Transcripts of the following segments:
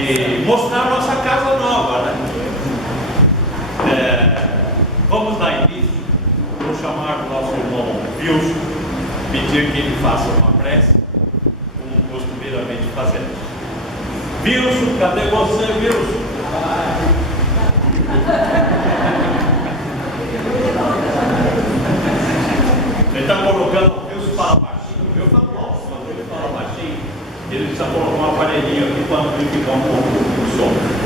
e mostrar a nossa casa nova, né? Vamos dar início. Vou chamar o nosso irmão Wilson, pedir que ele faça uma prece, como costumeiramente fazemos. Wilson, cadê você, Wilson? Ele está colocando o Wilson para baixinho. Eu falo alto, quando ele fala baixinho, ele precisa colocar um aparelhinho aqui para amplificar um pouco o som.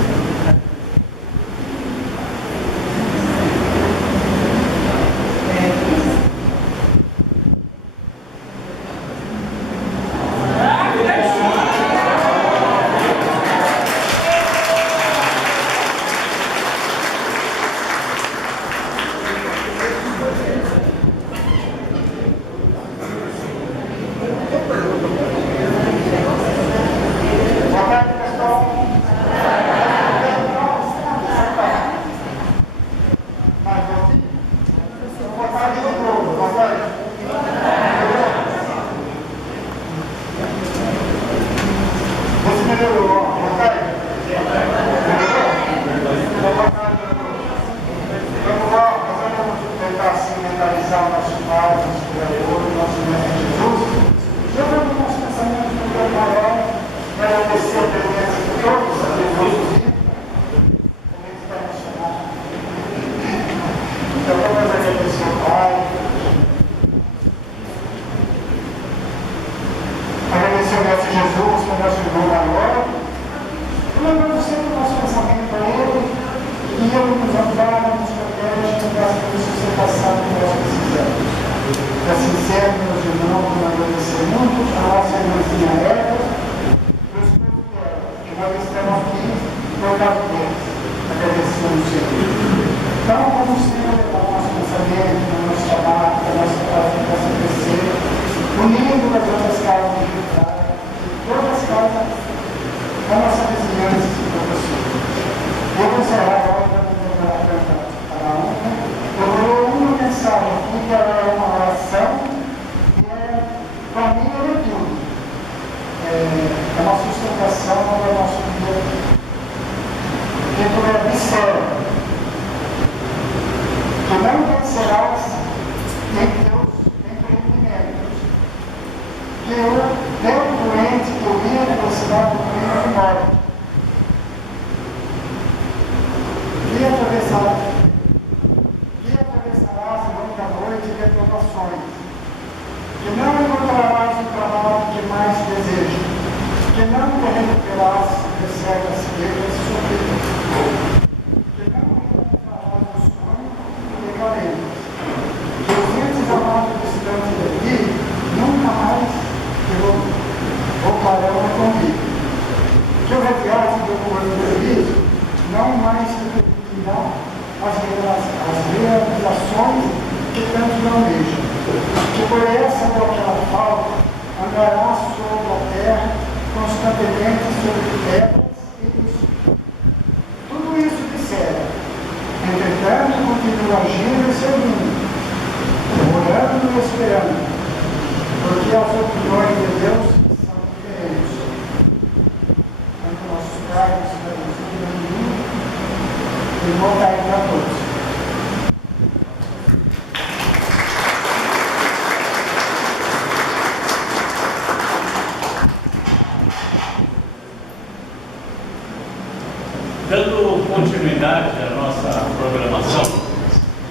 Dando continuidade à nossa programação,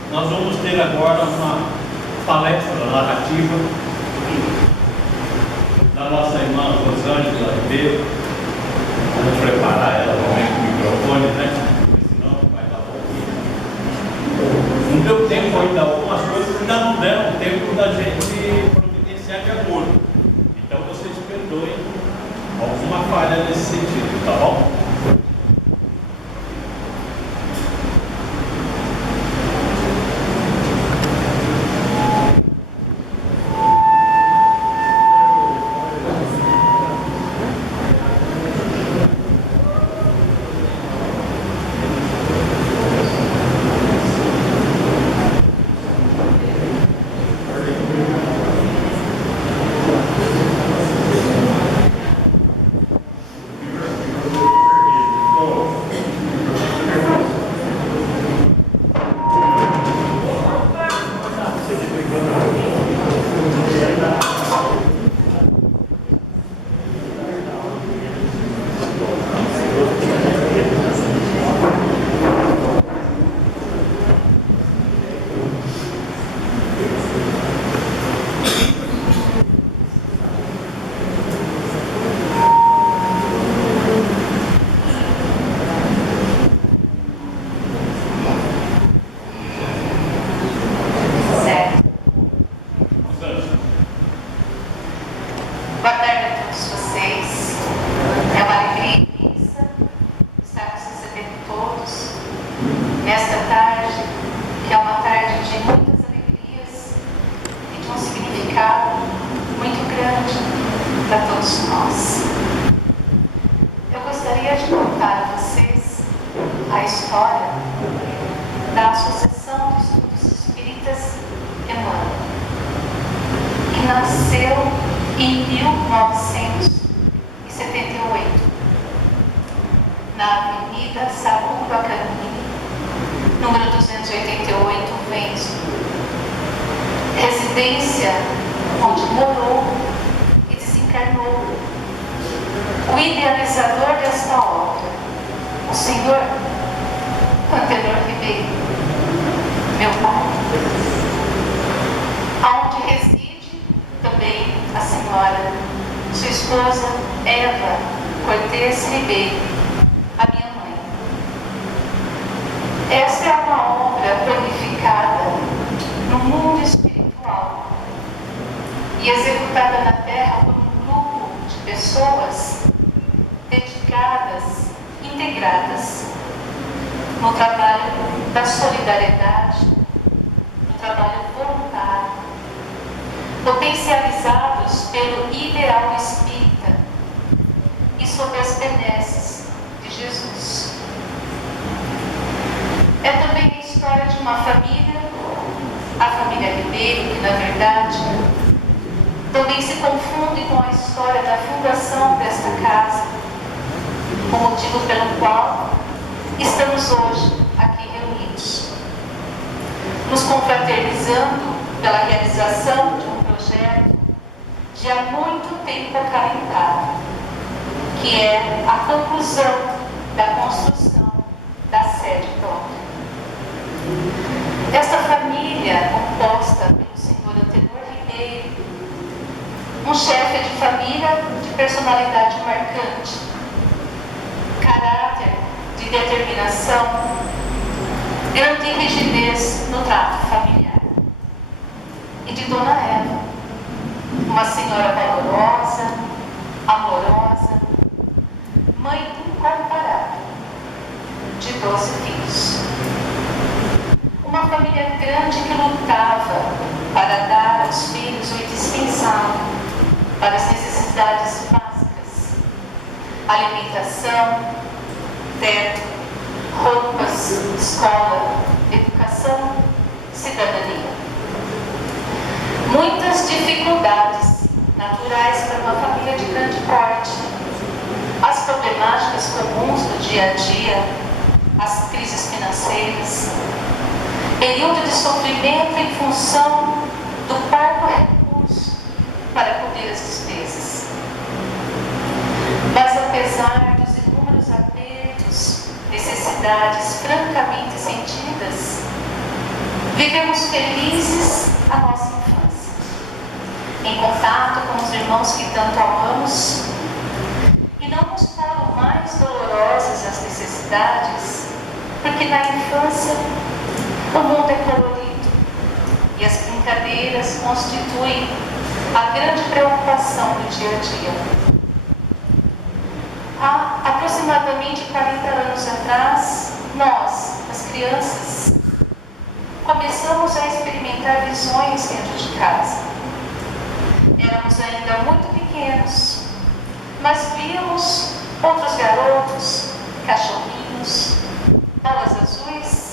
nós vamos ter agora uma palestra narrativa da nossa irmã Rosângela Ribeiro. Vamos preparar ela também com o microfone, né? Porque senão vai dar pouquinho. Não deu tempo ainda, algumas coisas ainda não deram tempo da gente providenciar de acordo. Então vocês perdoem alguma falha nesse sentido, tá bom? Boa tarde a todos vocês. É uma alegria imensa estarmos recebendo todos nesta tarde, que é uma tarde de muitas alegrias e de um significado muito grande para todos nós. Eu gostaria de contar a vocês a história da Associação de Estudos Espíritas Emmanuel, que nasceu em 1978, na Avenida Saúl Bacani, número 288, Venso, residência onde morou e desencarnou o idealizador desta obra, o senhor Antenor Ribeiro, meu pai, aonde reside também a senhora, sua esposa Eva Cortez Ribeiro, a minha mãe. Esta é uma obra planificada no mundo espiritual e executada na Terra por um grupo de pessoas dedicadas, integradas no trabalho da solidariedade, no trabalho voluntário, potencializados pelo ideal espírita e sob as benesses de Jesus. É também a história de uma família, a família Ribeiro, que na verdade também se confunde com a história da fundação desta casa, o motivo pelo qual estamos hoje aqui reunidos, nos confraternizando pela realização de um projeto de há muito tempo acalentado, que é a conclusão da construção da sede própria. Esta família, composta pelo senhor Antenor Ribeiro, um chefe de família de personalidade marcante, caráter de determinação, grande rigidez no trato familiar, e de Dona Eva, uma senhora valorosa, amorosa, mãe incomparável, de 12 filhos. Uma família grande que lutava para dar aos filhos o indispensável para as necessidades básicas: alimentação, teto, roupas, escola, educação, cidadania. Muitas dificuldades naturais para uma família de grande porte, as problemáticas comuns do dia a dia, as crises financeiras, período de sofrimento em função do pouco recurso para cobrir as despesas. Mas apesar dos inúmeros apertos, necessidades francamente sentidas, vivemos felizes a nossa infância, em contato com os irmãos que tanto amamos, e não nos foram mais dolorosas as necessidades, porque na infância o mundo é colorido e as brincadeiras constituem a grande preocupação do dia a dia. Há aproximadamente 40 anos atrás, nós, as crianças, começamos a experimentar visões dentro de casa. Éramos ainda muito pequenos, mas víamos outros garotos, cachorrinhos, bolas azuis,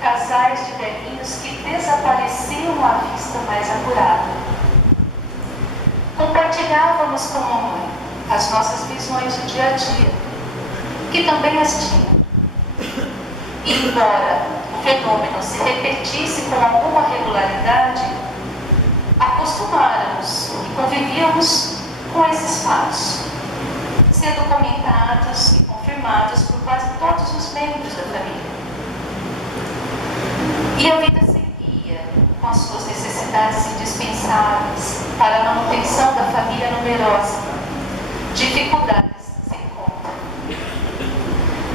casais de velhinhos que desapareciam à vista mais apurada. Compartilhávamos com a mamãe as nossas visões do dia a dia, que também as tinha. E embora o fenômeno se repetisse com alguma regularidade, acostumáramos e convivíamos com esses fatos, sendo comentados outros membros da família. E a vida seguia com as suas necessidades indispensáveis para a manutenção da família numerosa, dificuldades sem conta.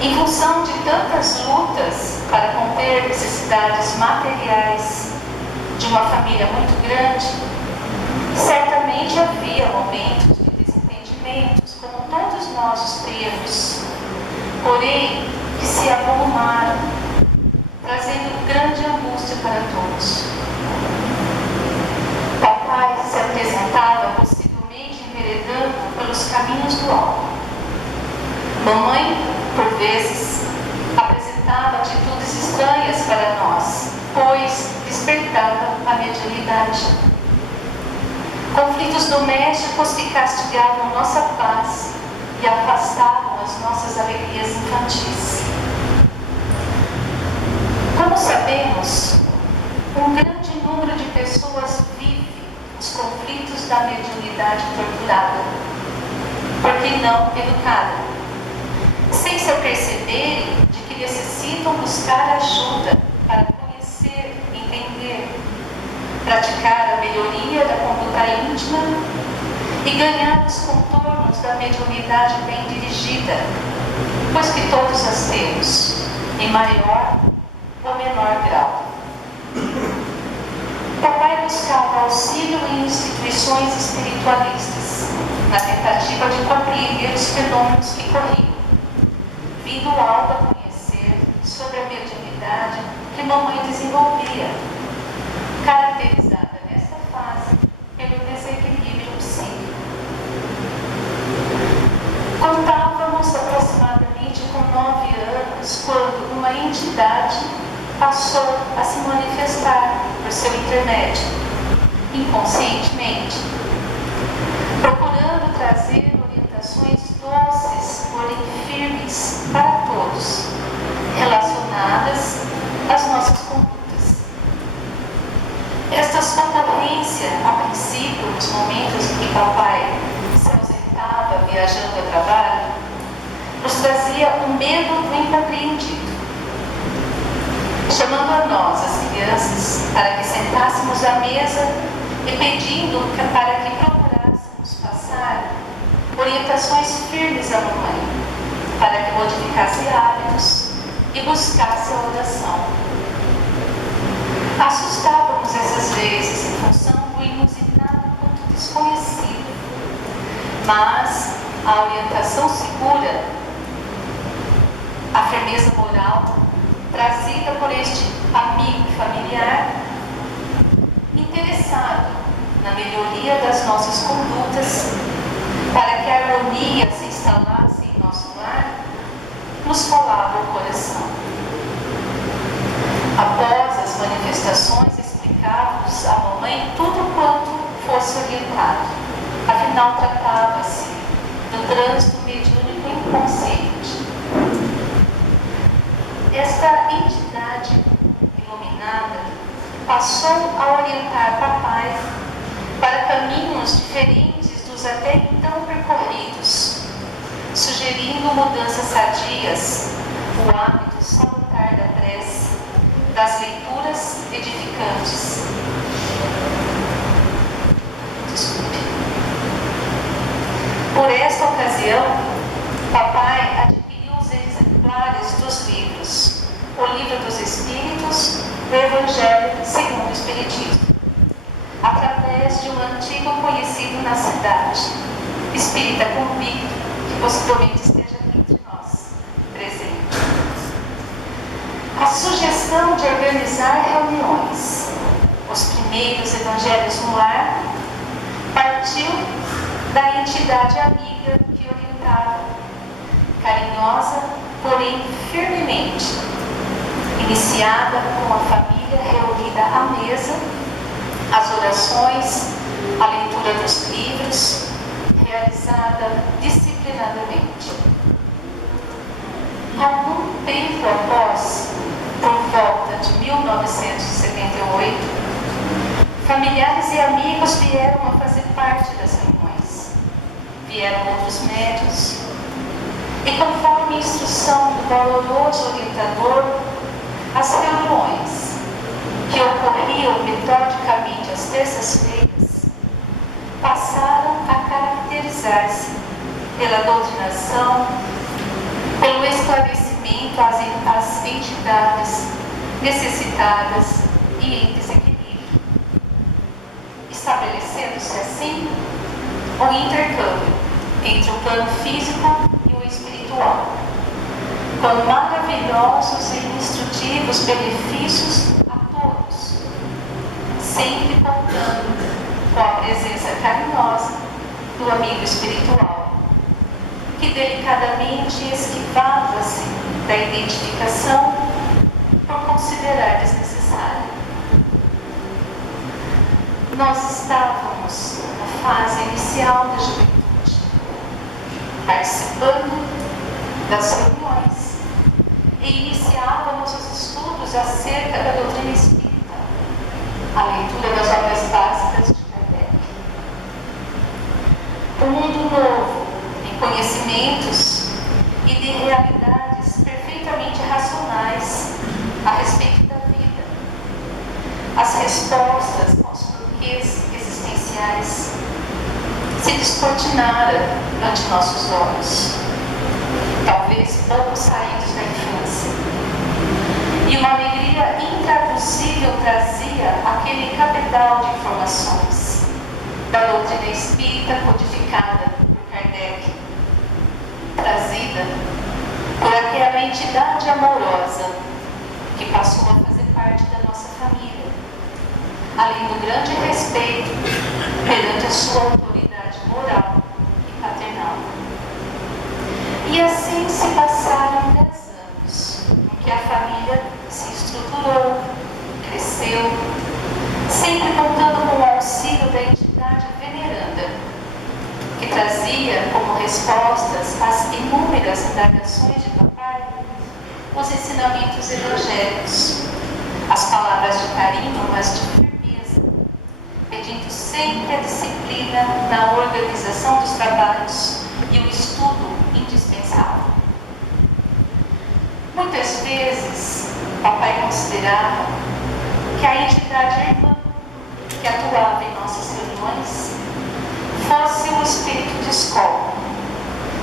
Em função de tantas lutas para conter necessidades materiais de uma família muito grande, certamente havia momentos de desentendimentos, como todos nós os temos, porém que se avolumaram, trazendo grande angústia para todos. Papai se apresentava possivelmente enveredando pelos caminhos do álcool. Mamãe, por vezes, apresentava atitudes estranhas para nós, pois despertava a mediunidade. Conflitos domésticos que castigavam nossa paz e afastavam as nossas alegrias infantis. Como sabemos, um grande número de pessoas vive os conflitos da mediunidade torturada, porque não educada, sem se aperceberem de que necessitam buscar ajuda para conhecer, entender, praticar a melhoria da conduta íntima e ganhar os contornos da mediunidade bem dirigida, pois que todos as temos, em maior ou menor grau. Papai buscava auxílio em instituições espiritualistas, na tentativa de compreender os fenômenos que corriam, vindo algo a conhecer sobre a mediunidade que mamãe desenvolvia, caracterizada nesta fase pelo desequilíbrio psíquico. Contávamos aproximadamente com 9 anos quando uma entidade passou a se manifestar por seu intermédio, inconscientemente, procurando trazer orientações doces, porém firmes para todos, relacionadas às nossas condutas. Esta concorrência, a princípio, nos momentos em que papai se ausentava viajando a trabalho, nos trazia o medo do incompreendido, chamando a nós, as crianças, para que sentássemos à mesa e pedindo para que procurássemos passar orientações firmes à mamãe, para que modificasse hábitos e buscasse a oração. Assustávamos essas vezes em função do inusitado quanto desconhecido, mas a orientação segura, a firmeza moral trazida por este amigo familiar, interessado na melhoria das nossas condutas, para que a harmonia se instalasse em nosso lar, nos colava o coração. Após as manifestações, explicávamos à mamãe tudo quanto fosse orientado. Afinal, tratava-se do trânsito mediúnico inconsciente. Esta entidade iluminada passou a orientar papai para caminhos diferentes dos até então percorridos, sugerindo mudanças sadias, o hábito salutar da prece, das leituras edificantes. Por esta ocasião, papai adquiriu os exemplares dos livros, o Livro dos Espíritos, o Evangelho segundo o Espiritismo, através de um antigo conhecido na cidade, espírita convicto, que possivelmente esteja aqui entre nós, presente. A sugestão de organizar reuniões, os primeiros evangelhos no lar, partiu da entidade amiga que orientava, carinhosa, porém firmemente, iniciada com a família reunida à mesa, as orações, a leitura dos livros, realizada disciplinadamente. Algum tempo após, por volta de 1978, familiares e amigos vieram a fazer parte das reuniões. Vieram outros médiuns e, conforme instrução condução do valoroso orientador, as reuniões que ocorriam metodicamente às terças-feiras passaram a caracterizar-se pela doutrinação, pelo esclarecimento às entidades necessitadas e em desequilíbrio, estabelecendo-se assim o intercâmbio entre o plano físico e o espiritual, com maravilhosos e instrutivos benefícios a todos, sempre contando com a presença carinhosa do amigo espiritual, que delicadamente esquivava-se da identificação por considerar desnecessária. Nós estávamos na fase inicial da juventude, participando das reuniões e iniciávamos os estudos acerca da doutrina espírita, a leitura das obras básicas de Kardec. Um mundo novo em conhecimentos e de realidades perfeitamente racionais a respeito da vida. As respostas aos porquês existenciais se descortinaram ante nossos olhos, talvez pouco saídos da infância. E uma alegria intraduzível trazia aquele cabedal de informações da doutrina espírita codificada por Kardec, trazida por aquela entidade amorosa que passou a fazer parte da nossa família, além do grande respeito perante a sua autoridade moral e paternal. E assim se passaram 10 anos, em que a família se estruturou, cresceu, sempre contando com o auxílio da entidade veneranda, que trazia como respostas às inúmeras indagações de papai os ensinamentos evangélicos, as palavras de carinho, mas de firmeza, pedindo sempre a disciplina na organização dos trabalhos e o estudo indispensável. Muitas vezes, papai considerava que a entidade irmã que atuava em nossas reuniões fosse um espírito de escola,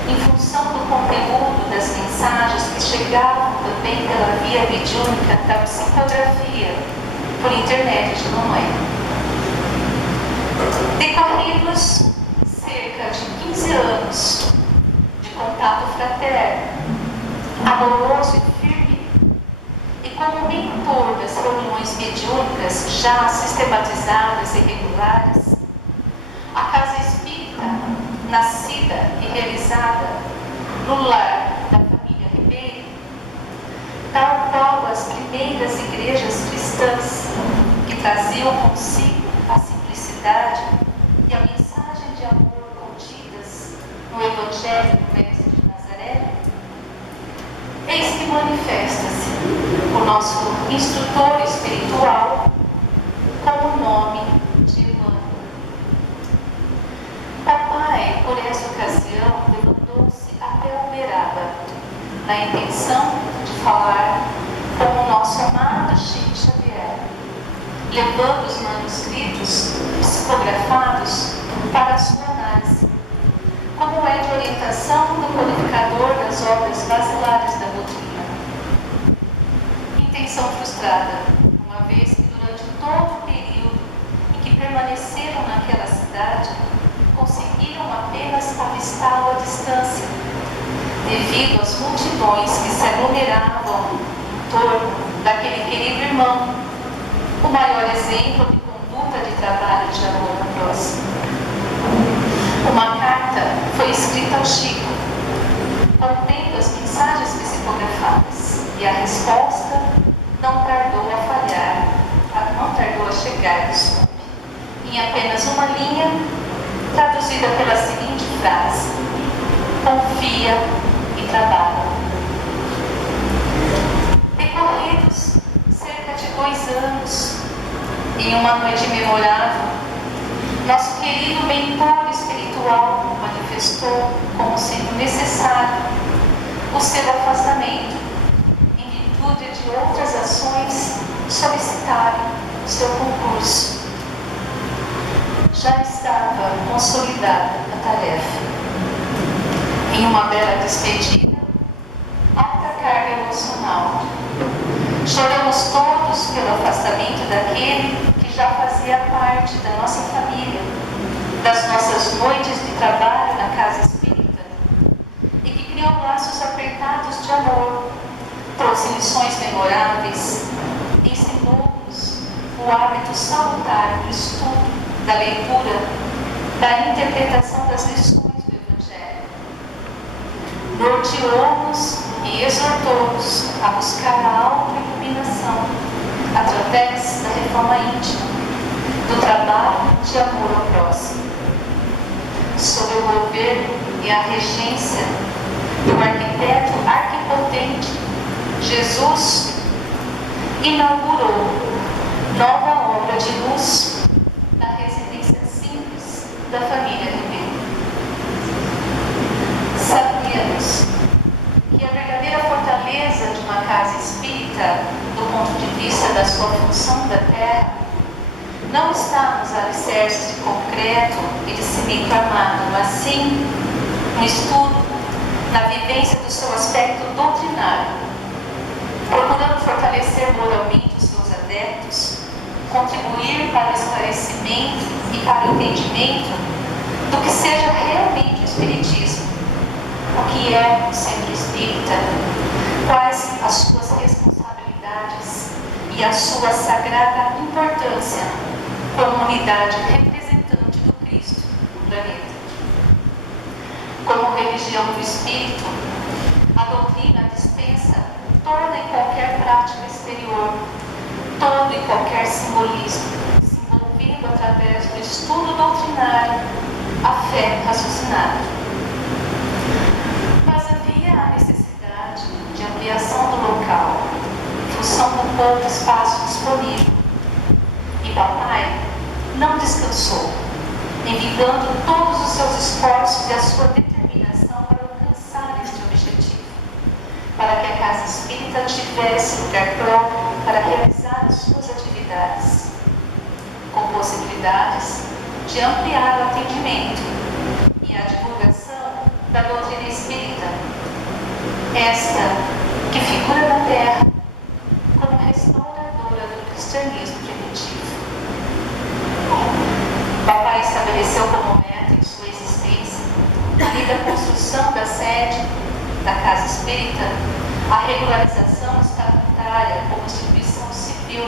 em função do conteúdo das mensagens que chegavam também pela via mediúnica da psicografia por intermédio de mamãe. Decorridos cerca de 15 anos de contato fraterno, amoroso e firme, e como mentor das reuniões mediúnicas já sistematizadas e regulares, a Casa Espírita, nascida e realizada no lar da família Ribeiro, tal qual as primeiras igrejas cristãs que traziam consigo a simplicidade e a mensagem de amor contidas no Evangelho do Mestre de Nazaré, eis que manifesta-se o nosso instrutor espiritual com o nome de Emmanuel. Papai, por essa ocasião, levantou-se até Uberaba, na intenção de falar com o nosso amado Chico Xavier, levando os manuscritos psicografados para a sua análise, como é de orientação do codificador das obras basilares da doutrina. Intenção frustrada, uma vez que durante todo o período em que permaneceram naquela cidade, conseguiram apenas avistá-lo à distância, devido às multidões que se aglomeravam em torno daquele querido irmão, o maior exemplo de conduta de trabalho de amor ao próximo. Uma carta foi escrita ao Chico, contendo as mensagens psicografadas, e a resposta não tardou a falhar, não tardou a chegar, desculpe, em apenas uma linha, traduzida pela seguinte frase: confia e trabalha. Decorridos cerca de 2 anos, em uma noite memorável, nosso querido mentor espiritual manifestou como sendo necessário o seu afastamento seu concurso. Já estava consolidada a tarefa. Em uma bela despedida, alta carga emocional. Choramos todos pelo afastamento daquele que já fazia parte da nossa família, das nossas noites de trabalho na casa espírita, e que criou laços apertados de amor, trouxe lições memoráveis, ensinou-nos o hábito salutar do estudo, da leitura, da interpretação das lições do Evangelho. Norteou-nos e exortou-nos a buscar a autoiluminação através da reforma íntima, do trabalho de amor ao próximo. Sob o governo e a regência do arquiteto arquipotente, Jesus inaugurou nova obra de luz na residência simples da família Ribeiro. Sabíamos que a verdadeira fortaleza de uma casa espírita, do ponto de vista da sua função da terra, não está nos alicerces de concreto e de cimento armado, mas sim no estudo, na vivência do seu aspecto doutrinário, procurando fortalecer moralmente os seus adeptos, contribuir para o esclarecimento e para o entendimento do que seja realmente o Espiritismo, o que é o centro espírita, quais as suas responsabilidades e a sua sagrada importância como unidade representante do Cristo no planeta. Como religião do Espírito, a doutrina dispensa toda e qualquer prática exterior, todo e qualquer simbolismo, desenvolvendo através do estudo doutrinário a fé raciocinada. Mas havia a necessidade de ampliação do local, em função do pouco espaço disponível. E papai não descansou, envidando todos os seus esforços e a sua determinação para alcançar este objetivo, para que a casa espírita tivesse lugar próprio para realizar as suas atividades, com possibilidades de ampliar o atendimento e a divulgação da doutrina espírita, esta que figura na Terra como restauradora do cristianismo primitivo. Papai estabeleceu como meta em sua existência, além da construção da sede da Casa Espírita, a regularização estatutária como instituição civil,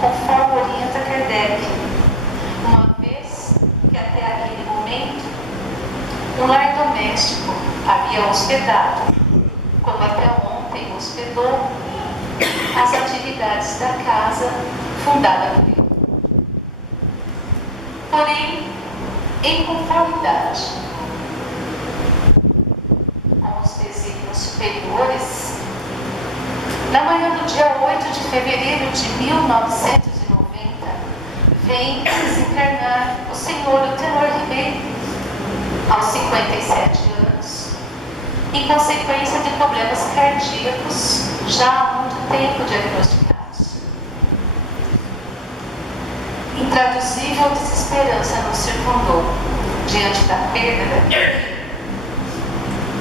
conforme orienta Kardec, uma vez que até aquele momento um lar doméstico havia hospedado, como até ontem hospedou, as atividades da casa fundada por ele. Porém, em conformidade com os desígnios superiores, na manhã do dia 8 de fevereiro de 1990, vem desencarnar o senhor Tenor Ribeiro, aos 57 anos, em consequência de problemas cardíacos já há muito tempo diagnosticados. Intraduzível desesperança nos circundou diante da perda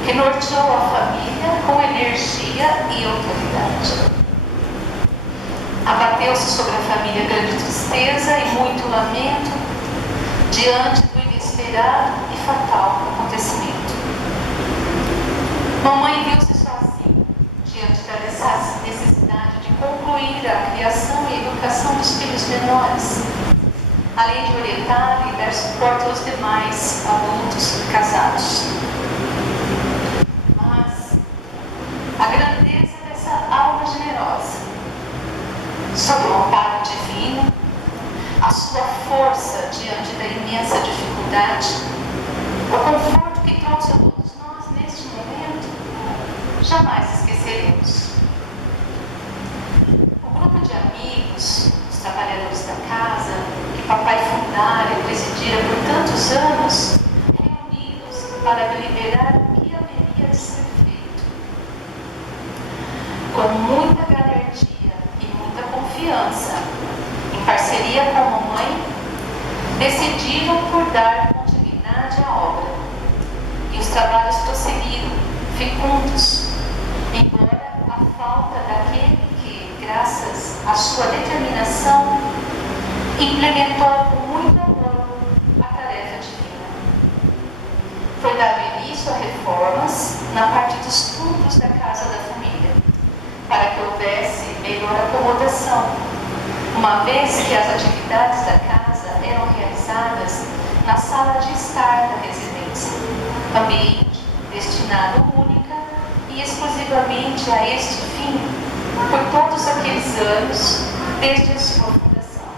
que norteou a família com energia e autoridade. Abateu-se sobre a família grande tristeza e muito lamento diante do inesperado e fatal acontecimento. Mamãe viu-se sozinha diante da necessidade de concluir a criação e educação dos filhos menores, além de orientar e dar suporte aos demais adultos casados. Mas a grandeza dessa alma generosa, sob o amparo divino, a sua força diante da imensa dificuldade, o conforto que trouxe a todos nós neste momento, jamais esqueceremos. O grupo de amigos, os trabalhadores da casa, que papai fundara e presidira por tantos anos, reunidos para deliberar o que haveria de ser feito. Com muita garantia e muita confiança, em parceria com a mamãe, decidiram por dar continuidade à obra. E os trabalhos prosseguiram, fecundos, embora a falta daquele que, graças à sua determinação, implementou com muito amor a tarefa divina. Foi dado início a reformas na parte dos fundos da casa da família, para que houvesse melhor acomodação, uma vez que as atividades da casa eram realizadas na sala de estar da residência, ambiente destinado única e exclusivamente a este fim por todos aqueles anos desde a sua fundação.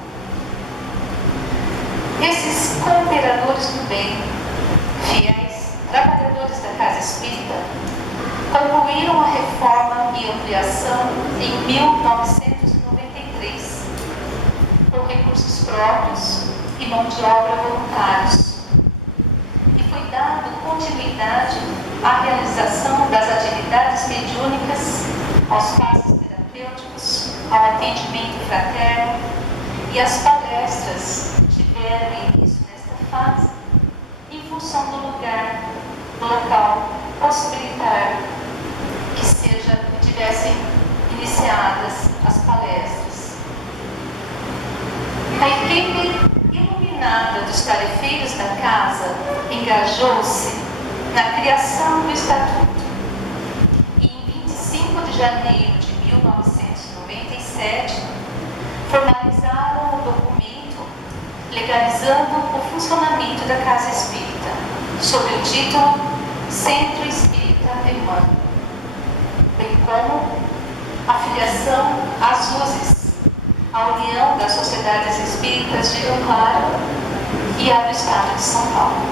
Esses cooperadores do bem, fiéis trabalhadores da Casa Espírita, concluíram a reforma e ampliação em 1993, com recursos próprios e mão de obra voluntários, e foi dado continuidade à realização das atividades mediúnicas, aos passos terapêuticos, ao atendimento fraterno, e as palestras tiveram início nesta fase em função do lugar, do local, possibilitar que tivessem iniciadas as palestras. A equipe iluminada dos tarefeiros da casa engajou-se na criação do Estatuto e em 25 de janeiro de 1997 formalizaram o documento legalizando o funcionamento da Casa Espírita, sob o título Centro Espírita Emmanuel, bem como a filiação às luzes, a união das sociedades espíritas de Rio Claro e a do Estado de São Paulo.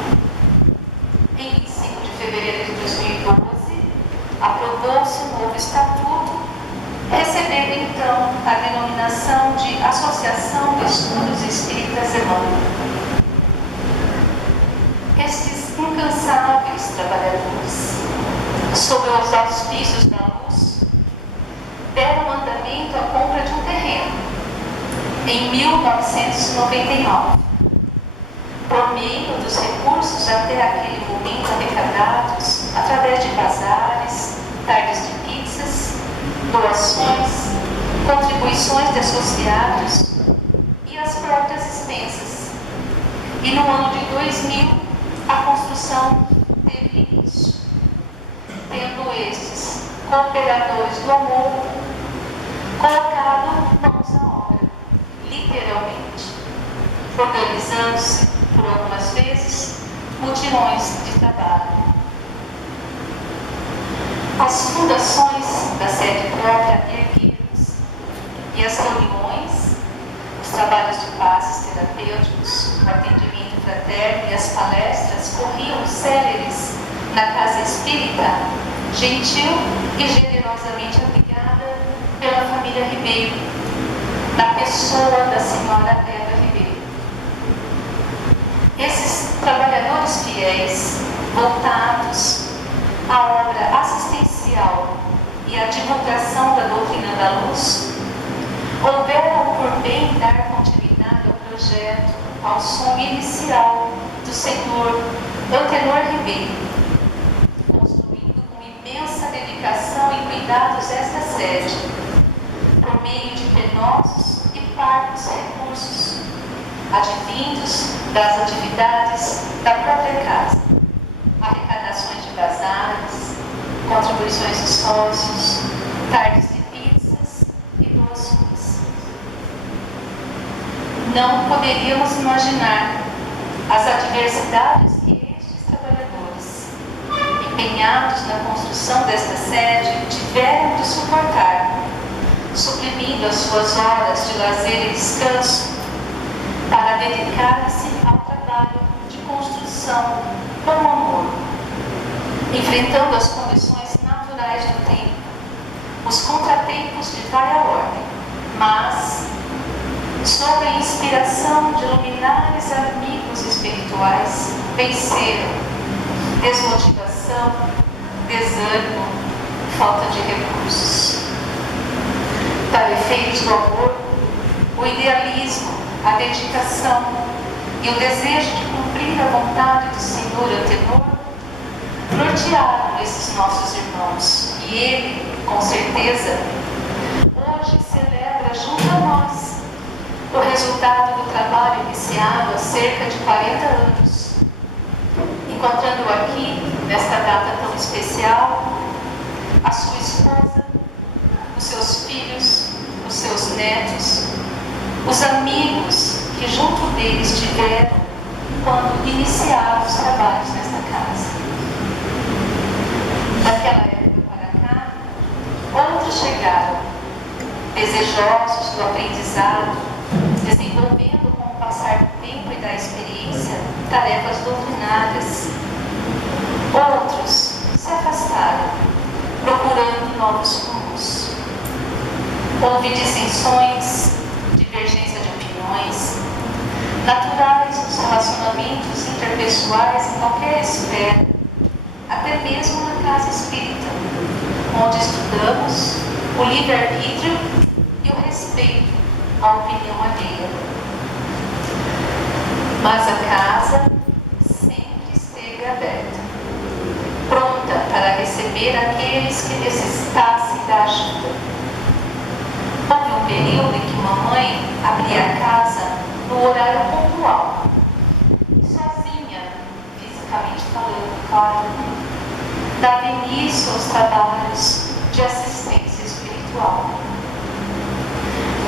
Em 25 de fevereiro de 2012, aprovou-se o novo estatuto, recebendo então a denominação de Associação de Estudos Espíritas Emmanuel. Estes incansáveis trabalhadores, sob os auspícios da luz, deram andamento à compra de um terreno em 1999, por meio dos recursos até aquele momento arrecadados através de bazares, tardes de pizzas, doações, contribuições de associados e as próprias expensas. E no ano de 2000, a construção teve início, tendo estes cooperadores do amor colocado mãos à obra, literalmente, organizando-se por algumas vezes mutirões de trabalho. As fundações da sede própria erguidas e as reuniões, os trabalhos de passes terapêuticos, o atendimento fraterno e as palestras corriam céleres na Casa Espírita, gentil e generosamente abrigada pela família Ribeiro, na pessoa da senhora Eva Ribeiro. Esses trabalhadores fiéis, voltados à obra assistencial e à divulgação da doutrina da luz, houveram por bem dar continuidade ao projeto, ao sonho inicial do senhor Antenor Ribeiro, construindo com imensa dedicação e cuidados esta sede, por meio de penosos e parcos recursos, advindos das atividades da própria casa, arrecadações de bazares, contribuições de sócios, tardes de pizzas e doações. Não poderíamos imaginar as adversidades que estes trabalhadores, empenhados na construção desta sede, tiveram de suportar, suprimindo as suas horas de lazer e descanso para dedicar-se ao trabalho de construção com amor, enfrentando as condições naturais do tempo, os contratempos de vária ordem, mas sob a inspiração de luminares amigos espirituais, venceram desmotivação, desânimo, falta de recursos. Para efeitos do amor, o o idealismo, a dedicação e o desejo de cumprir a vontade do Senhor antenor nortearam esses nossos irmãos. E Ele, com certeza, hoje celebra junto a nós o resultado do trabalho iniciado há cerca de 40 anos, encontrando aqui, nesta data tão especial, a sua esposa, os seus filhos, os seus netos, os amigos que junto deles tiveram quando iniciaram os trabalhos nesta casa. Daquela época para cá, outros chegaram, desejosos do aprendizado, desenvolvendo com o passar do tempo e da experiência tarefas doutrinárias. Outros se afastaram, procurando novos rumos. Houve dissensões, divergência de opiniões, naturais nos relacionamentos interpessoais em qualquer esfera, até mesmo na casa espírita, onde estudamos o livre-arbítrio e o respeito à opinião alheia. Mas a casa sempre esteve aberta, pronta para receber aqueles que necessitassem da ajuda. Houve um período em que mamãe abria a casa no horário pontual, sozinha, fisicamente falando, claro, dava início aos trabalhos de assistência espiritual.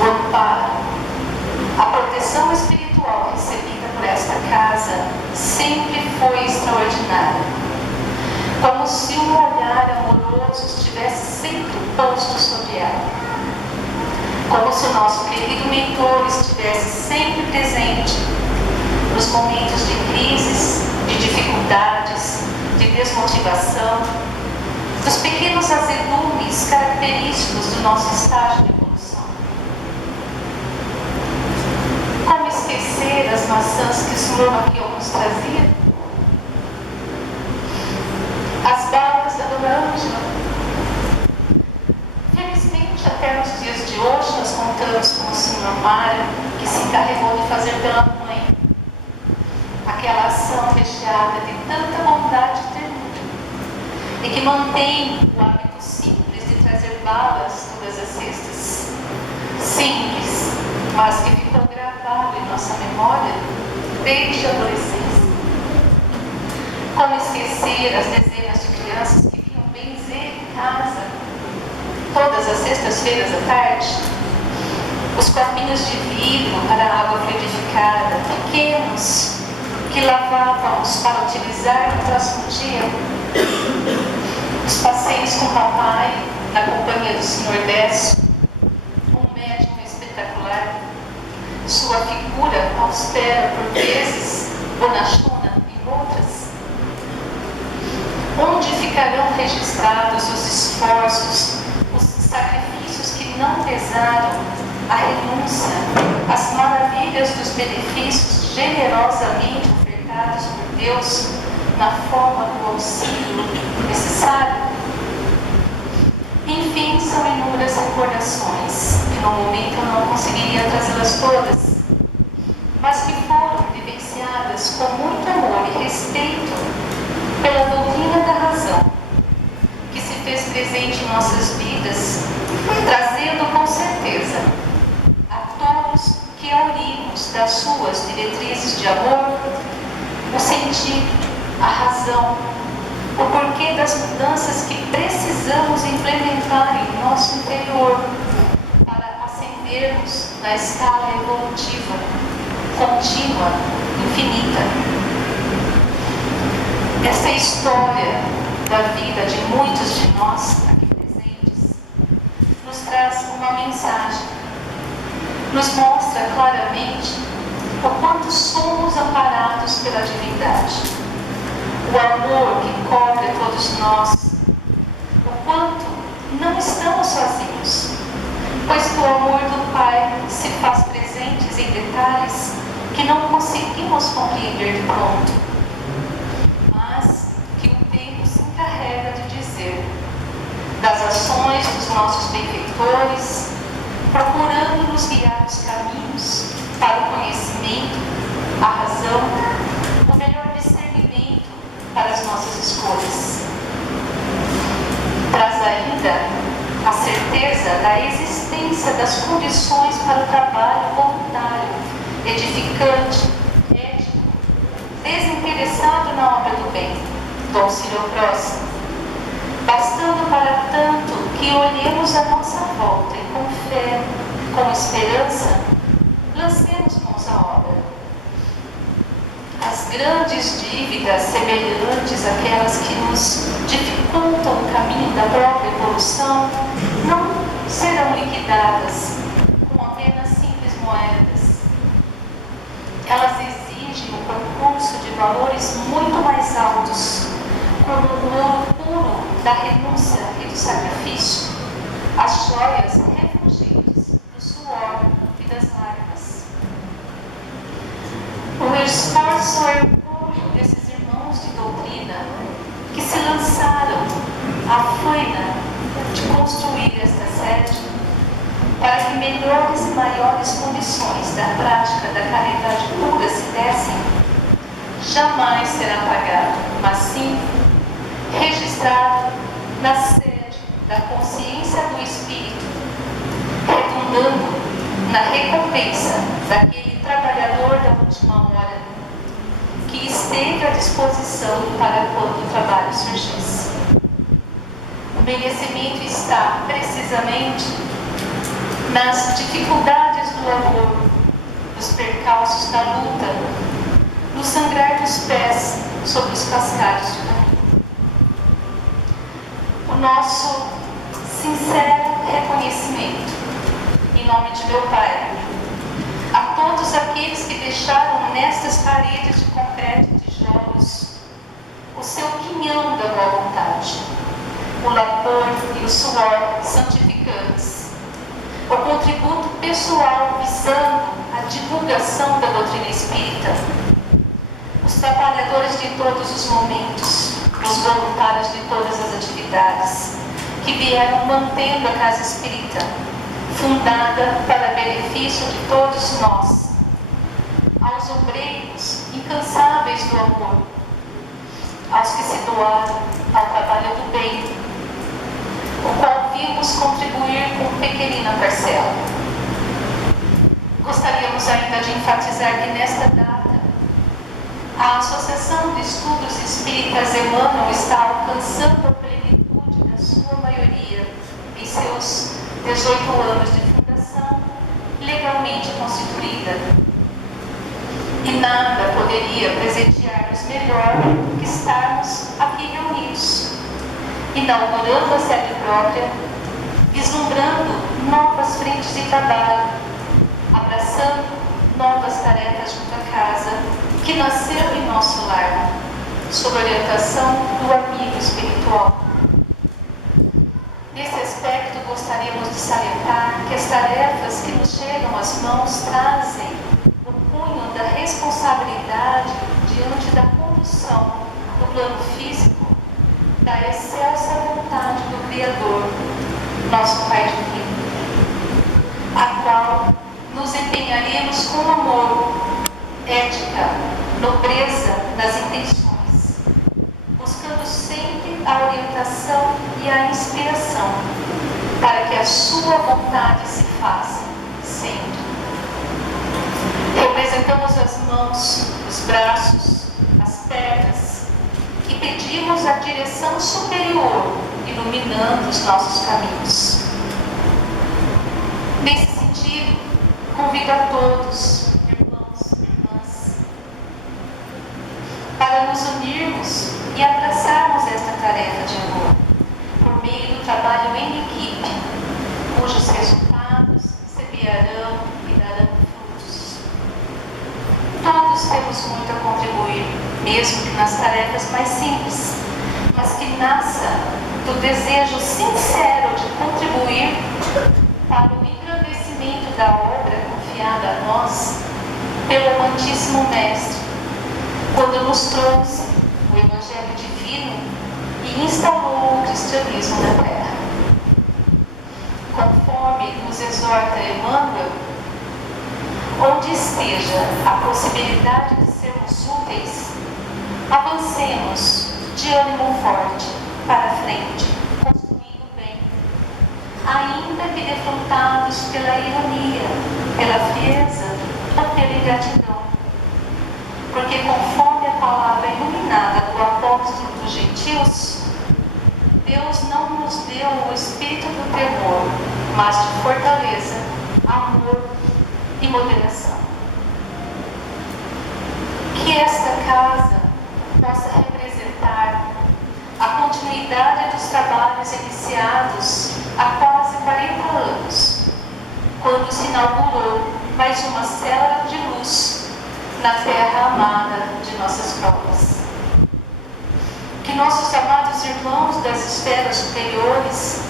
O amparo, a proteção espiritual recebida por esta casa sempre foi extraordinária, como se um olhar amoroso estivesse sempre posto sobre ela. Como se o nosso querido mentor estivesse sempre presente nos momentos de crises, de dificuldades, de desmotivação, dos pequenos azedumes característicos do nosso estágio de evolução. Como esquecer as maçãs que o Senhor Maquion nos trazia? As balas da Dona Ângela. Felizmente, até nos dias de hoje, nós contamos com o Sr. Mário, que se encarregou de fazer pela mãe aquela ação recheada de tanta bondade e ternura, e que mantém o hábito simples de trazer balas todas as sextas. Simples, mas que ficou gravado em nossa memória desde a adolescência. Como esquecer as dezenas de crianças que vinham benzer em casa todas as sextas-feiras à tarde, os copinhos de vidro para a água fluidificada, pequenos, que lavávamos para utilizar no próximo dia, os passeios com o papai, na companhia do Sr. Décio, um médium espetacular, sua figura austera por vezes, bonachona em outras. Onde ficarão registrados os esforços, os sacrifícios que não pesaram, a renúncia, as maravilhas dos benefícios generosamente ofertados por Deus na forma do auxílio necessário? Enfim, são inúmeras recordações, que no momento eu não conseguiria trazê-las todas, mas que foram vivenciadas com muito amor e respeito pela doutrina da razão, que se fez presente em nossas vidas, trazendo com certeza a todos que aurimos das suas diretrizes de amor o sentido, a razão, o porquê das mudanças que precisamos implementar em nosso interior para ascendermos na escala evolutiva, contínua, infinita. Essa história da vida de muitos de nós aqui presentes nos traz uma mensagem, nos mostra claramente o quanto somos amparados pela divindade, o amor que cobre todos nós, o quanto não estamos sozinhos, pois que o amor do Pai se faz presentes em detalhes que não conseguimos compreender de pronto, mas que o tempo se encarrega de dizer, das ações dos nossos benfeitores, procurando ajudando-nos a guiar os caminhos para o conhecimento, a razão, o melhor discernimento para as nossas escolhas. Traz ainda a certeza da existência das condições para o trabalho voluntário, edificante, ético, desinteressado na obra do bem, do auxílio ao próximo, bastando para tanto que olhemos à nossa volta e com fé, com esperança, lancemos mãos à obra. As grandes dívidas semelhantes àquelas que nos dificultam o caminho da própria evolução não serão liquidadas com apenas simples moedas. Elas exigem um concurso de valores muito mais altos, como o ouro puro da renúncia e do sacrifício, as joias refulgentes do suor e das lágrimas. O esforço hercúleo desses irmãos de doutrina que se lançaram à faina de construir esta sede para que melhores e maiores condições da prática da caridade pura se dessem, jamais será pagado, mas sim registrado na sede da consciência do Espírito, redundando na recompensa daquele trabalhador da última hora que esteve à disposição para quando o trabalho surgisse. O merecimento está precisamente nas dificuldades do amor, nos percalços da luta, no sangrar dos pés sobre os cascalhos do caminho. O nosso sincero reconhecimento, em nome de meu Pai, a todos aqueles que deixaram nestas paredes de concreto e tijolos o seu quinhão da boa vontade, o labor e o suor santificantes, o contributo pessoal visando a divulgação da doutrina espírita, os trabalhadores de todos os momentos, os voluntários de todas as atividades, que vieram mantendo a Casa Espírita, fundada para benefício de todos nós, aos obreiros incansáveis do amor, aos que se doaram ao trabalho do bem, o qual vimos contribuir com pequenina parcela. Gostaríamos ainda de enfatizar que nesta data a Associação de Estudos Espíritas Emmanuel está alcançando a plenitude da sua maioria em seus 18 anos de fundação, legalmente constituída. E nada poderia presentear-nos melhor que estarmos aqui reunidos, inaugurando a sede própria, vislumbrando novas frentes de trabalho, abraçando novas tarefas junto à casa, que nasceu em nosso lar, sob orientação do amigo espiritual. Nesse aspecto, gostaríamos de salientar que as tarefas que nos chegam às mãos trazem o cunho da responsabilidade diante da condução do plano físico da excelsa vontade do Criador, nosso Pai Divino, a qual nos empenharemos com amor, ética, nobreza nas intenções, buscando sempre a orientação e a inspiração para que a sua vontade se faça sempre. Representamos as mãos, os braços, as pernas e pedimos a direção superior, iluminando os nossos caminhos. Nesse sentido, convido a todos, irmãos e irmãs, para nos unirmos e abraçarmos esta tarefa de amor, por meio do trabalho em equipe, cujos resultados semearão e darão frutos. Todos temos muito a contribuir, mesmo que nas tarefas mais simples, mas que nasça do desejo sincero de contribuir para o engrandecimento da obra confiada a nós pelo amantíssimo Mestre, quando nos trouxe o Evangelho Divino e instalou o cristianismo na terra. Conforme nos exorta Emmanuel, seja a possibilidade de sermos úteis, avancemos de ânimo forte para frente, construindo o bem, ainda que defrontados pela ironia, pela frieza ou pela ingratidão. Porque conforme a palavra iluminada do apóstolo dos gentios, Deus não nos deu o espírito do temor, mas de fortaleza, amor e moderação. Que esta casa possa representar a continuidade dos trabalhos iniciados há quase 40 anos, quando se inaugurou mais uma célula de luz na terra amada de nossas provas. Que nossos amados irmãos das esferas superiores,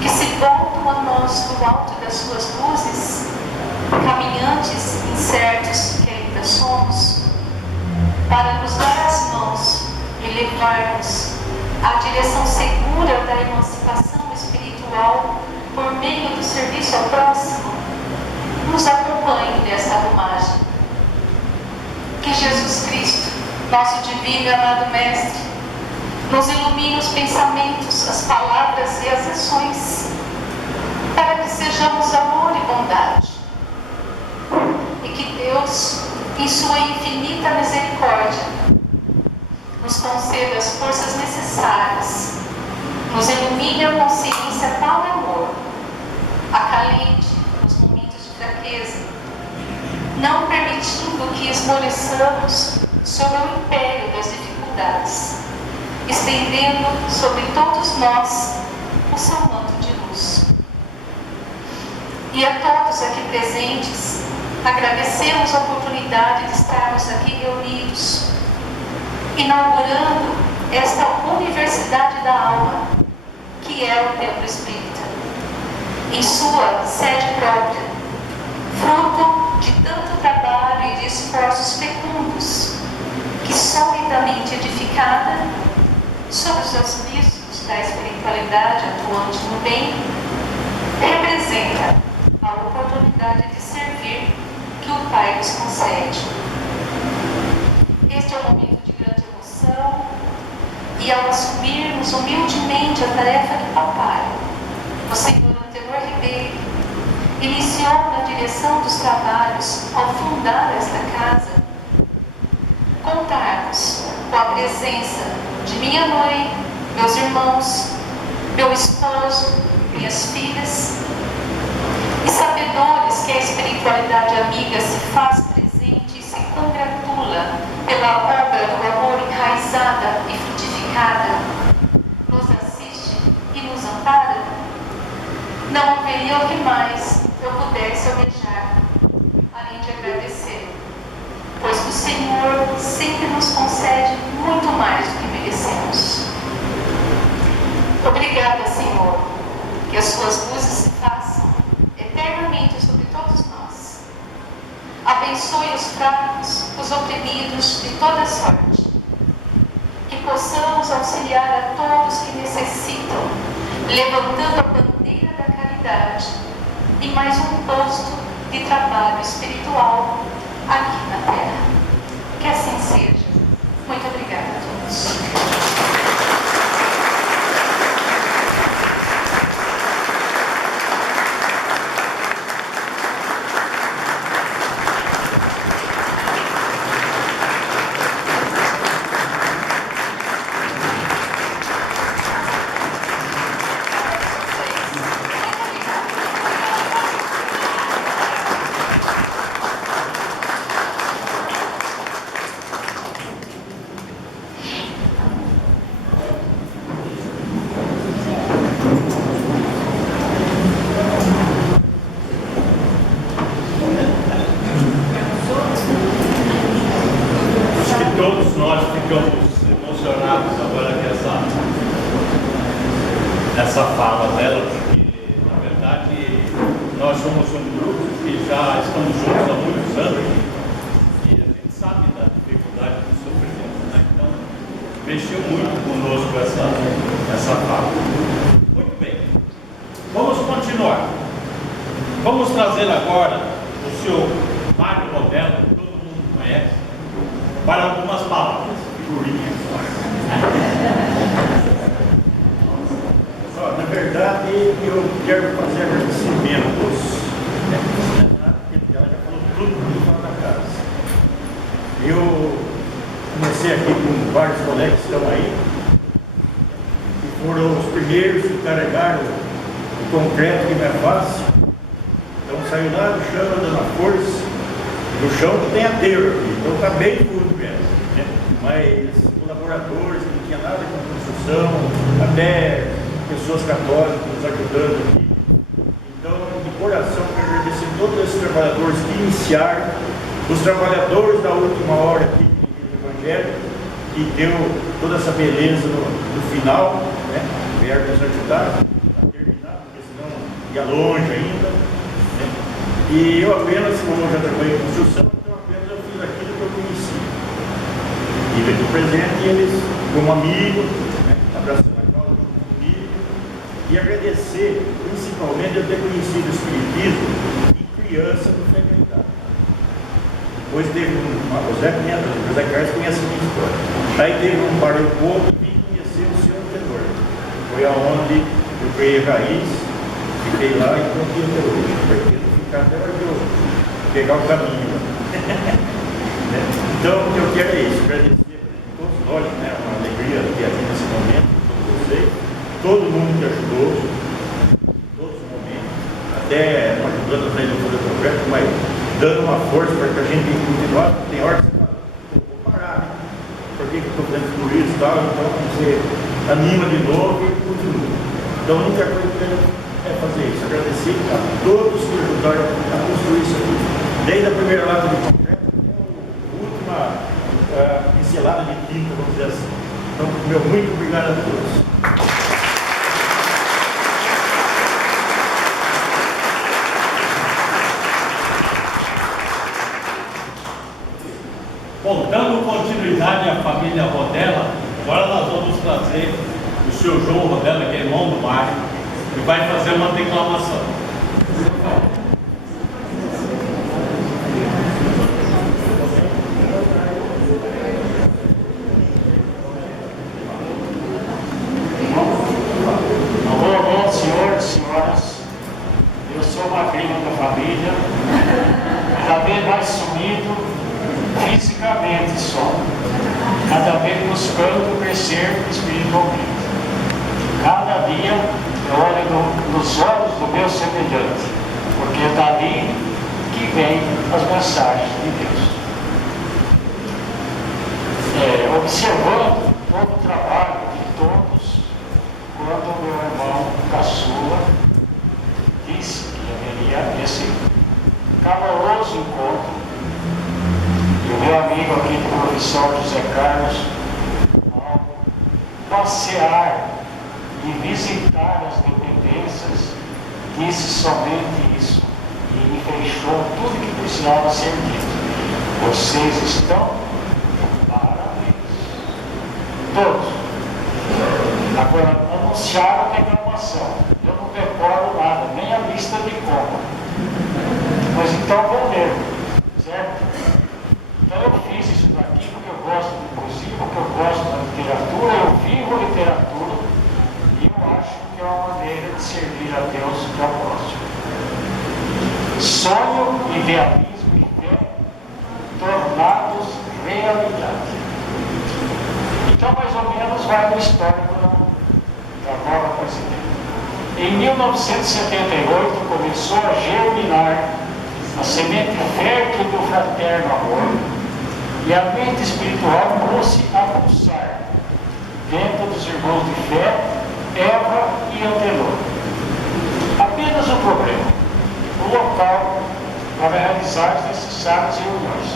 que se voltam a nós do alto das suas luzes, caminhantes incertos que ainda somos, para nos dar as mãos e levar-nos à direção segura da emancipação espiritual por meio do serviço ao próximo, nos acompanhe nessa arrumagem. Que Jesus Cristo, nosso divino e amado Mestre, nos ilumine os pensamentos, as palavras e as ações, para que sejamos amor e bondade. E que Deus, em sua infinita misericórdia, nos conceda as forças necessárias, nos ilumine a consciência para o amor, acalente nos momentos de fraqueza, não permitindo que esmoreçamos sobre o império das dificuldades, estendendo sobre todos nós o seu manto de luz. E a todos aqui presentes, agradecemos a oportunidade de estarmos aqui reunidos, inaugurando esta Universidade da Alma, que é o Templo Espírita, em sua sede própria, fruto de tanto trabalho e de esforços fecundos, que solidamente edificada sobre os auspícios da espiritualidade atuante no bem, representa a oportunidade de servir que o Pai nos concede. Este é um momento de grande emoção e, ao assumirmos humildemente a tarefa de papai, o Senhor Antenor Ribeiro iniciou na direção dos trabalhos ao fundar esta casa, contarmos com a presença de minha mãe, meus irmãos, meu esposo, minhas filhas, e sabedores que a espiritualidade amiga se faz presente e se congratula pela obra do amor enraizada e frutificada, nos assiste e nos ampara, não haveria o que mais eu pudesse almejar, além de agradecer, pois o Senhor sempre nos concede muito mais do que merecemos. Obrigada, Senhor, que as suas luzes se façam eternamente sobre todos nós. Abençoe os fracos, os oprimidos de toda sorte. Que possamos auxiliar a todos que necessitam, levantando a bandeira da caridade e mais um posto de trabalho espiritual aqui na Terra. Que assim seja. Muito obrigada a todos. Essa fala dela, porque na verdade nós somos um grupo que já estamos juntos há muitos anos e a gente sabe da dificuldade do sofrimento, né? Então mexeu muito conosco essa fala. Muito bem, vamos continuar. Vamos trazer agora o senhor Mário Rodela, que todo mundo conhece, para algumas palavras, figurinhas. Na verdade, eu quero fazer agradecimentos. Ela já falou tudo que fala na casa. Eu comecei aqui com vários colegas que estão aí, e foram os primeiros que carregaram o concreto que não é fácil. Então saiu lá do chão, dando a força, no chão que tem aterro aqui, então está bem fundo mesmo, né? Mas colaboradores que não tinha nada com construção, até pessoas católicas nos ajudando aqui. Então, de coração, quero agradecer a todos esses trabalhadores que iniciaram, os trabalhadores da última hora aqui do Evangelho, que deu toda essa beleza no final, né? Vieram nos ajudar a terminar, porque senão ia longe ainda, né? E eu apenas, como eu já trabalhei em construção, então apenas eu fiz aquilo que eu conheci. E aqui presente eles, como amigo, né? Abraçando a causa junto comigo, e agradecer principalmente eu ter conhecido o Espiritismo e criança do Fecredade. Depois teve o Zé Carlos conhece a minha história. Aí teve um parou um pouco e vim conhecer o seu anterior. Foi aonde eu criei raiz, fiquei lá e continuei até hoje. Pretendo ficar até hoje eu pegar o caminho. Então o que eu quero é isso, agradecer a todos nós, né? Uma alegria ter aqui nesse momento, todos vocês, todo mundo que ajudou, todos os momentos, até não ajudando a fazer o projeto, mas dando uma força para que a gente continuar. Tem hora que você fala, vou parar, né? Por que eu estou fazendo tudo isso e tal? Então você anima de novo e continua. Então a única coisa que eu quero é fazer isso, agradecer a todos que ajudaram a construir isso aqui. Desde a primeira lata de concreto até a última pincelada de tinta, vamos dizer assim. Então, meu muito obrigado a todos. Bom, dando continuidade à família Rodela, agora nós vamos trazer o senhor João Rodela, que é irmão do Mário, que vai fazer uma declamação. Boa noite, senhores e senhoras. Eu sou uma prima da família, cada vez mais sumido, fisicamente só, cada vez buscando crescer espiritualmente. Cada dia eu olho nos olhos do meu semelhante, porque é dali que vem as mensagens de Deus. Observando todo o trabalho de todos, quando o meu irmão caçula disse que haveria esse caloroso encontro, e o meu amigo aqui de profissão, José Carlos, ao passear e visitar as dependências, disse somente isso e me fechou tudo que precisava ser dito. Vocês estão de parabéns. Todos. Agora, anunciaram a declamação. Eu não decoro nada, nem a lista de compra. Mas então vou ler, certo? Então eu fiz isso daqui porque eu gosto do poesia, porque eu gosto da literatura, eu vivo a literatura e eu acho que é uma maneira de servir a Deus e ao próximo. Sonho, idealismo e fé tornados realidade. Então mais ou menos vai no histórico da nova presidente. Em 1978 começou a germinar a semente fértil do fraterno amor e a mente espiritual trouxe a pulsar dentro dos irmãos de fé, Eva e Antenor. Apenas o problema, o local para realizar as necessárias reuniões.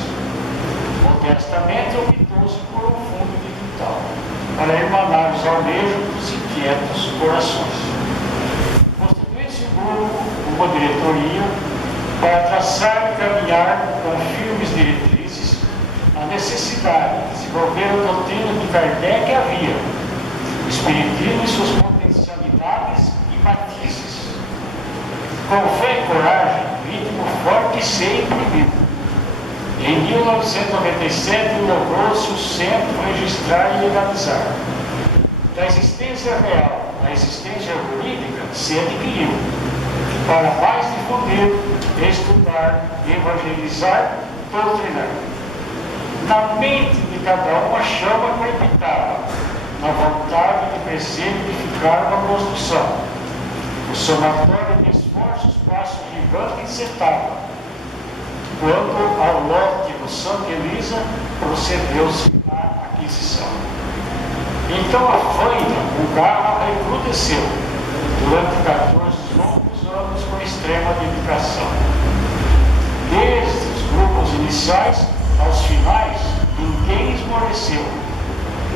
Modestamente optou-se por um fundo de quintal para emanar os almejos dos inquietos corações. Constitui-se um grupo, uma diretoria, para traçar e caminhar com firmes diretrizes a necessidade de desenvolver a doutrina de Kardec havia, o Espiritismo e suas potencialidades e matizes. Com fé e coragem, ritmo forte e sempre vivo, Em 1997, logrou-se o centro registrar e legalizar. Da existência real à existência jurídica se adquiriu, para mais difundir, estudar, evangelizar, doutrinar. Na mente de cada um a chama crepitava, na vontade de crescer e edificar uma construção. O somatório de esforços passos gigantes setava. Quando ao lote do Santa Elisa procedeu-se à aquisição. Então a faina, o garra recrudesceu durante 14 longos anos com extrema dedicação. Desde os grupos iniciais aos finais, ninguém esmoreceu,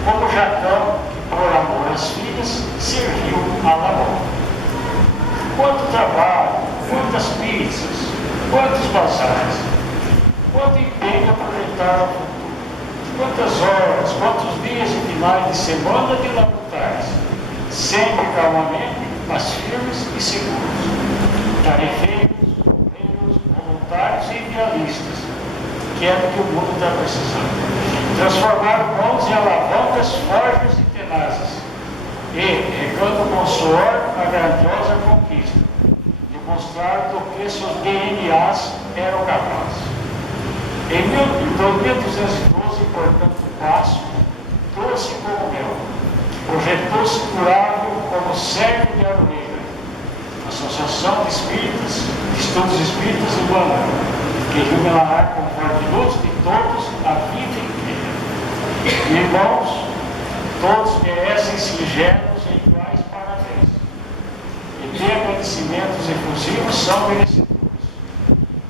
como Jacão, que por amor às filhas, serviu a Labão. Quanto trabalho, quantas pizzas, quantos bazares, quanto empenho a projetar o futuro, quantas horas, quantos dias e finais de semana de labutais, sempre calmamente, mas firmes e seguros. Tarefeiros, obreiros, voluntários e idealistas, que é do que o mundo está precisando. Transformar mãos em alavancas fortes e tenazes, e, regando com suor a grandiosa conquista, demonstrar do que seus DNAs eram capazes. Em 2212, portanto, passo, doce como mel, projetou-se curável como cego de Aroeira, Associação de Espíritas, de Estudos Espíritas do Banco, que iluminará com forte de todos a vida inteira. Irmãos, todos merecem singelos e iguais parabéns. E de agradecimentos efusivos são merecidos.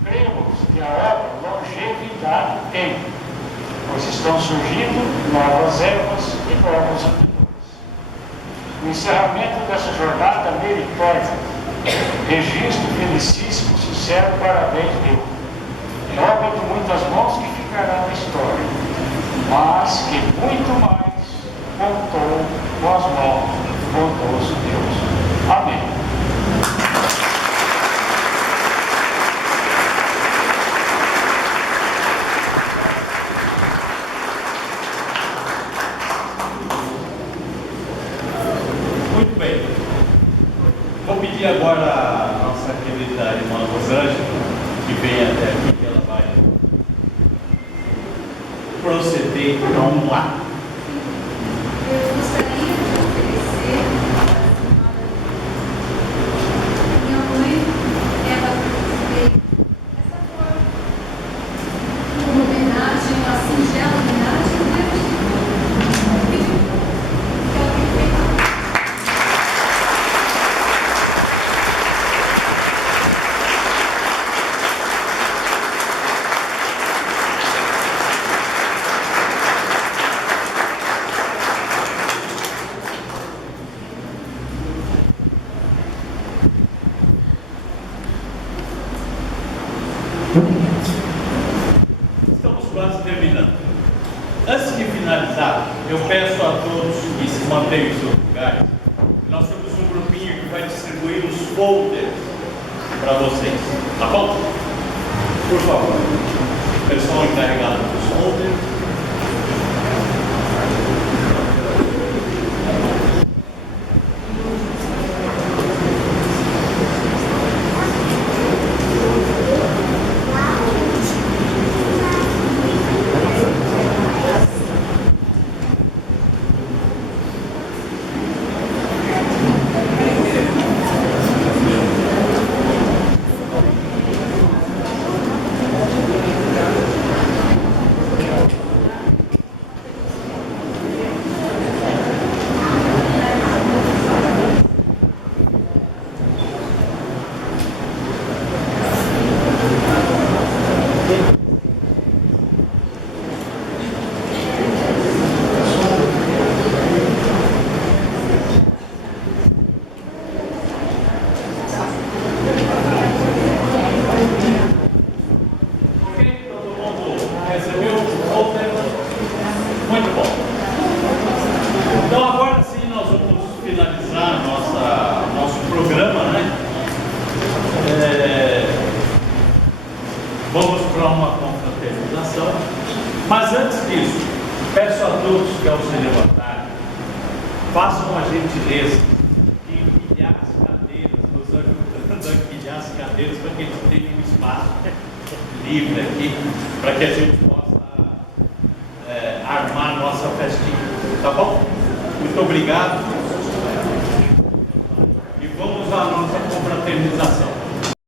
Cremos que a obra longevidade tem, pois estão surgindo novas ervas e novos antedores. No encerramento dessa jornada meritória, registro felicíssimo, sincero parabéns meu. É obra de muitas mãos que ficará na história, mas que muito mais contou com as mãos do bondoso Deus. Amém. Muito bem. Vou pedir agora a nossa querida irmã Rosângela, que vem até aqui, que ela vai proceder a um ato. Eu gostaria de oferecer a minha mãe, ela fez essa flor, uma homenagem, uma singela homenagem ao Deus de Deus. Que ela tem feito. Estamos quase terminando. Antes de finalizar, eu peço a todos que se mantenham em seus lugares. Nós temos um grupinho que vai distribuir os folders para vocês, tá bom? Por favor, o pessoal encarregado dos folders. Peço a todos que ao se levantarem, façam a gentileza de empilhar as cadeiras, nos ajudando a empilhar as cadeiras para que a gente tenha um espaço livre aqui, para que a gente possa armar a nossa festinha. Tá bom? Muito obrigado.